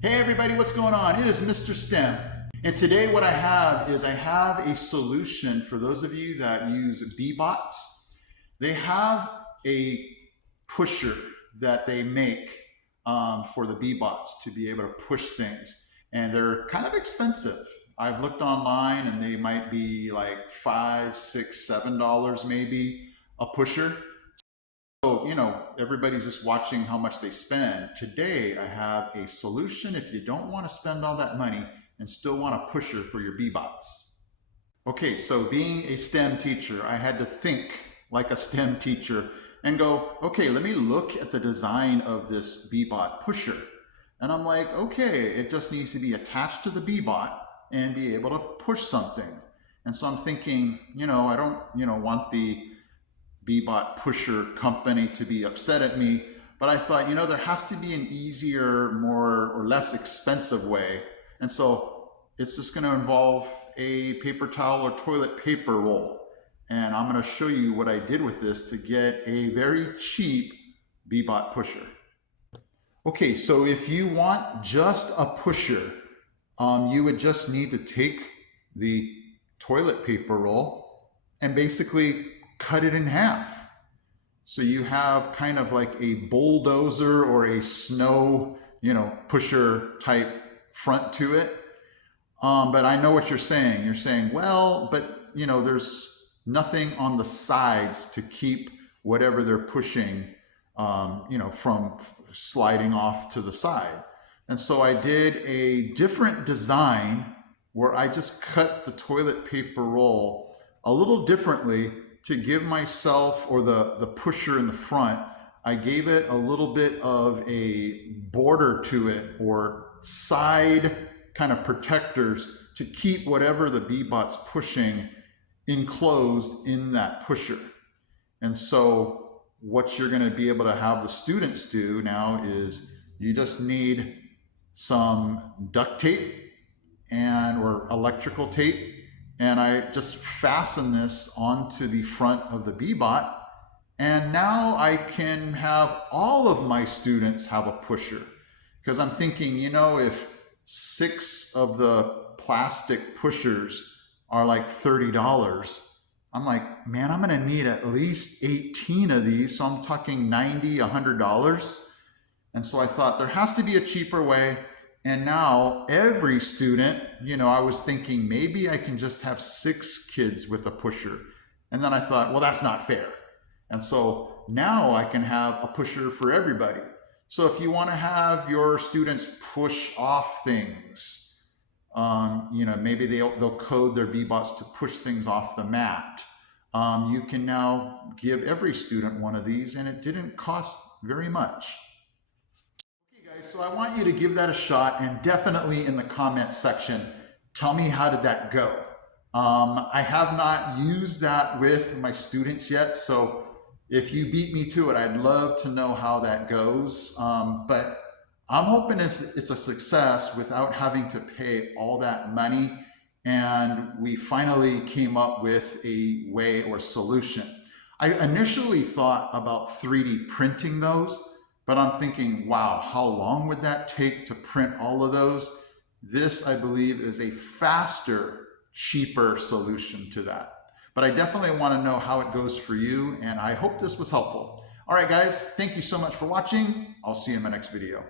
Hey everybody, what's going on? It is Mr. STEM. And today what I have is a solution for those of you that use Bbots. They have a pusher that they make for the Bbots to be able to push things. And they're kind of expensive. I've looked online and they might be like $5, $6, $7 maybe a pusher. So, everybody's just watching how much they spend. Today, I have a solution if you don't want to spend all that money and still want a pusher for your Bbots. Okay, so being a STEM teacher, I had to think like a STEM teacher and go, okay, let me look at the design of this Bbot pusher. And I'm like, okay, it just needs to be attached to the Bbot and be able to push something. And so I'm thinking, I don't, want the Bbot pusher company to be upset at me, but I thought, there has to be an easier, more or less expensive way. And so it's just going to involve a paper towel or toilet paper roll. And I'm going to show you what I did with this to get a very cheap Bbot pusher. Okay, so if you want just a pusher, you would just need to take the toilet paper roll and basically cut it in half. So you have kind of like a bulldozer or a snow, pusher type front to it. But I know what you're saying. You're saying, well, but there's nothing on the sides to keep whatever they're pushing, from sliding off to the side. And so I did a different design where I just cut the toilet paper roll a little differently to give myself, or the pusher in the front, I gave it a little bit of a border to it, or side kind of protectors to keep whatever the Bbot's pushing enclosed in that pusher. And so what you're going to be able to have the students do now is you just need some duct tape or electrical tape. And I just fasten this onto the front of the Bbot. And now I can have all of my students have a pusher. Because I'm thinking, if 6 of the plastic pushers are like $30, I'm like, man, I'm gonna need at least 18 of these. So I'm talking $90, $100. And so I thought there has to be a cheaper way. And now every student, I was thinking maybe I can just have 6 kids with a pusher. And then I thought, well, that's not fair. And so now I can have a pusher for everybody. So if you want to have your students push off things, maybe they'll code their Bbots to push things off the mat. You can now give every student one of these, and it didn't cost very much. So I want you to give that a shot, and definitely in the comment section, tell me how did that go. I have not used that with my students yet, so if you beat me to it, I'd love to know how that goes. But I'm hoping it's a success without having to pay all that money, and we finally came up with a way or solution. I initially thought about 3D printing those, but I'm thinking, wow, how long would that take to print all of those? This, I believe, is a faster, cheaper solution to that. But I definitely want to know how it goes for you, and I hope this was helpful. All right, guys, thank you so much for watching. I'll see you in my next video.